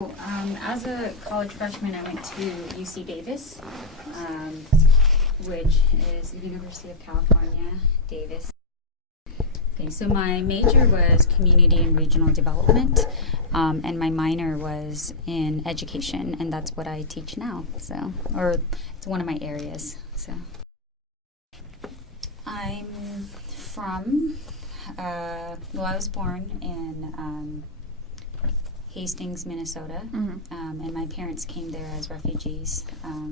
As a college freshman, I went to UC Davis, which is the University of California, Davis. Okay, so my major was community and regional development, and my minor was in education, and that's what I teach now. So, or it's one of my areas. So, I'm from. I was born in Hastings, Minnesota, and my parents came there as refugees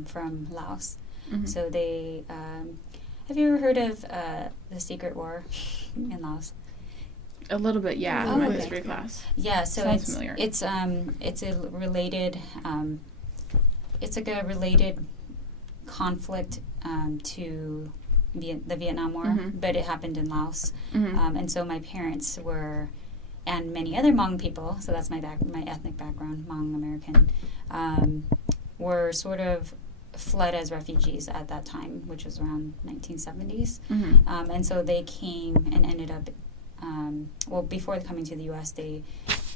from Laos. So they, have you ever heard of the Secret War in Laos? A little bit, yeah. Oh, in my okay. history class. Yeah, so Sounds familiar. it's a related, it's like a related conflict to the Vietnam War, but it happened in Laos, and so my parents were. And many other Hmong people, so that's my ethnic background, Hmong American, were sort of fled as refugees at that time, which was around 1970s. And so they came and ended up, before coming to the U.S., they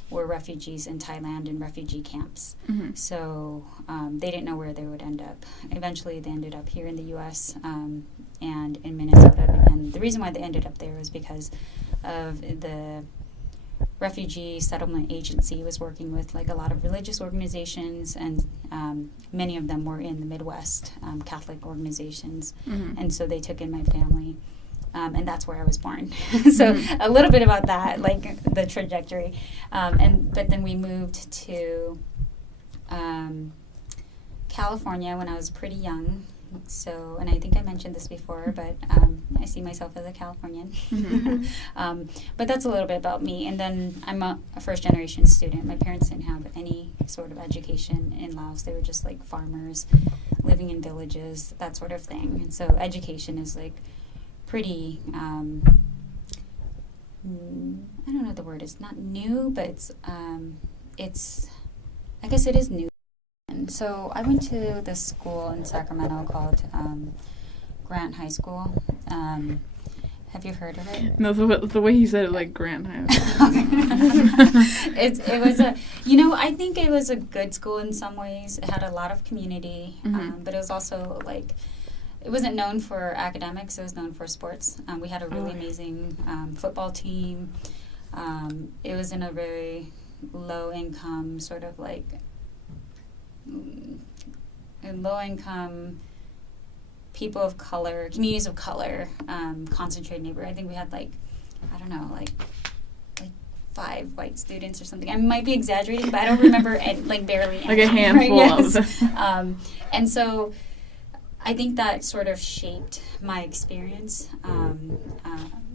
were refugees in Thailand in refugee camps. So they didn't know where they would end up. Eventually, they ended up here in the U.S. And in Minnesota. And the reason why they ended up there was because of the Refugee Settlement Agency was working with like a lot of religious organizations, and many of them were in the Midwest, Catholic organizations, and so they took in my family, and that's where I was born. So a little bit about that, like the trajectory, but then we moved to California when I was pretty young. So, and I think I mentioned this before, but I see myself as a Californian. But that's a little bit about me. And then I'm a first-generation student. My parents didn't have any sort of education in Laos. They were just like farmers living in villages, that sort of thing. And so education is like pretty, I don't know what the word is, not new, but it's I guess it is new. So I went to this school in Sacramento called Grant High School. Have you heard of it? No, the way he said it, like Grant High. It was I think it was a good school in some ways. It had a lot of community, but it was also like, it wasn't known for academics. It was known for sports. We had a really amazing football team. It was in a very low income sort of like low-income people of color, communities of color, concentrated neighborhood. I think we had like 5 white students or something. I might be exaggerating, but I don't remember barely any. Like a handful yes. of them. And so I think that sort of shaped my experience.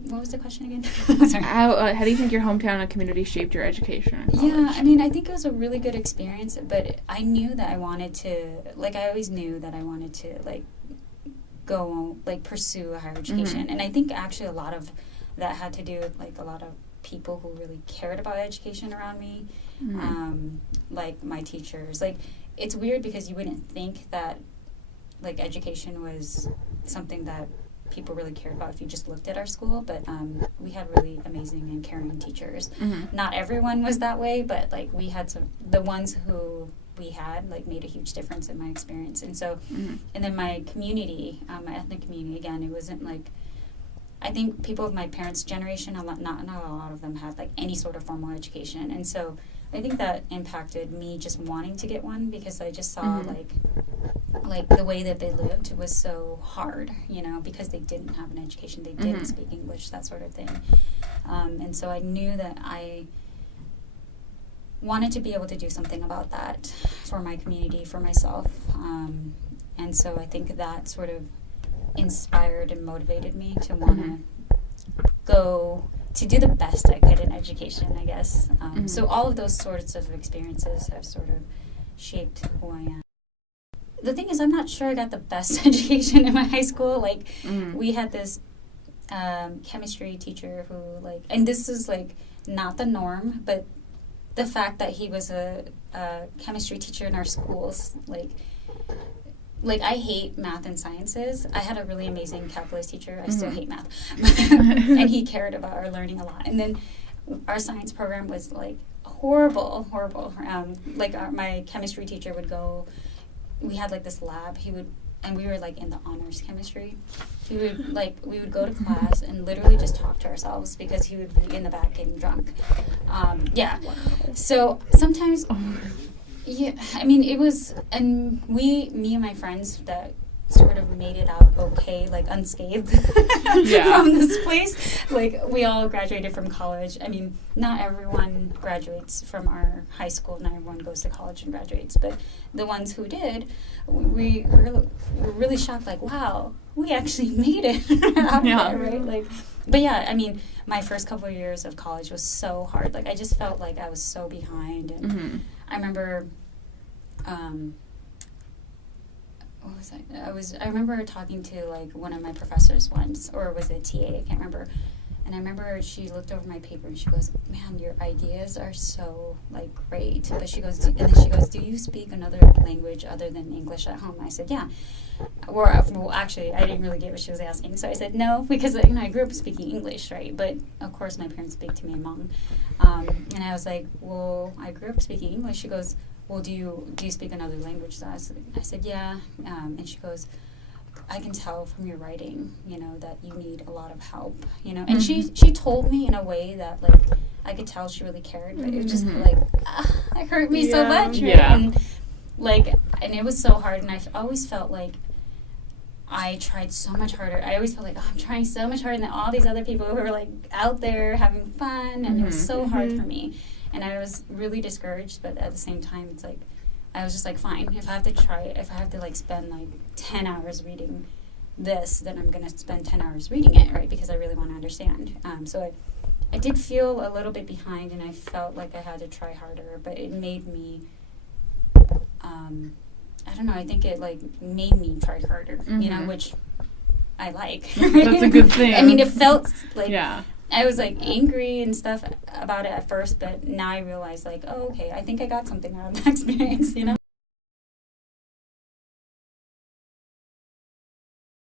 What was the question again? Sorry. How do you think your hometown and community shaped your education in college? Yeah, I mean, I think it was a really good experience, but I knew that I wanted to, I always knew that I wanted to, go, pursue a higher education. And I think actually a lot of that had to do with, a lot of people who really cared about education around me, like my teachers. It's weird because you wouldn't think that, education was something that people really cared about if you just looked at our school, but we had really amazing and caring teachers. Not everyone was that way, but we had the ones who we had made a huge difference in my experience. And so and then my community, my ethnic community, again, it wasn't I think people of my parents' generation, not a lot of them had any sort of formal education, and so I think that impacted me just wanting to get one, because I just saw the way that they lived was so hard, because they didn't have an education, they didn't speak English, that sort of thing. And so I knew that I wanted to be able to do something about that for my community, for myself. And so I think that sort of inspired and motivated me to want to go to do the best I could in education, I guess. So all of those sorts of experiences have sort of shaped who I am. The thing is, I'm not sure I got the best education in my high school. We had this chemistry teacher who, and this is, not the norm, but the fact that he was a chemistry teacher in our schools, I hate math and sciences. I had a really amazing calculus teacher. I still hate math. And he cared about our learning a lot. And then our science program was, horrible. Like my chemistry teacher would go. We had like this lab. And we were like in the honors chemistry. We would go to class and literally just talk to ourselves because he would be in the back getting drunk. Yeah. Wow. So sometimes, yeah, I mean, it was, and me and my friends that sort of made it out okay, like unscathed from this place. Like, we all graduated from college. I mean, not everyone graduates from our high school. Not everyone goes to college and graduates. But the ones who did, we were really shocked, like, wow, we actually made it out there, right? Like, but yeah, I mean, my first couple of years of college was so hard. Like, I just felt like I was so behind. And I remember... what was I remember talking to like one of my professors once, or was it TA? I can't remember. And I remember she looked over my paper and she goes, "Man, your ideas are so like great." But she goes, "Do you speak another language other than English at home?" I said, "Yeah." Well, actually, I didn't really get what she was asking, so I said no, because I grew up speaking English, right? But of course, my parents speak to me in Hmong, and I was like, "Well, I grew up speaking English." She goes, "Well, do you speak another language?" I said, "Yeah," and she goes, "I can tell from your writing, that you need a lot of help, And she told me in a way that, like, I could tell she really cared, but it was just, like, it hurt me so much, right? Yeah. And, like, and it was so hard, and I always felt like I tried so much harder. I always felt like, I'm trying so much harder than all these other people who are, like, out there having fun, and it was so hard for me. And I was really discouraged, but at the same time, it's like, I was just like, fine, if I have to like spend like 10 hours reading this, then I'm going to spend 10 hours reading it, right? Because I really want to understand. So I did feel a little bit behind, and I felt like I had to try harder, but it made me, I don't know, I think it like made me try harder, which I like. That's a good thing. I mean, it felt like, I was like angry and stuff about it at first, but now I realize like, oh, okay, I think I got something out of that experience,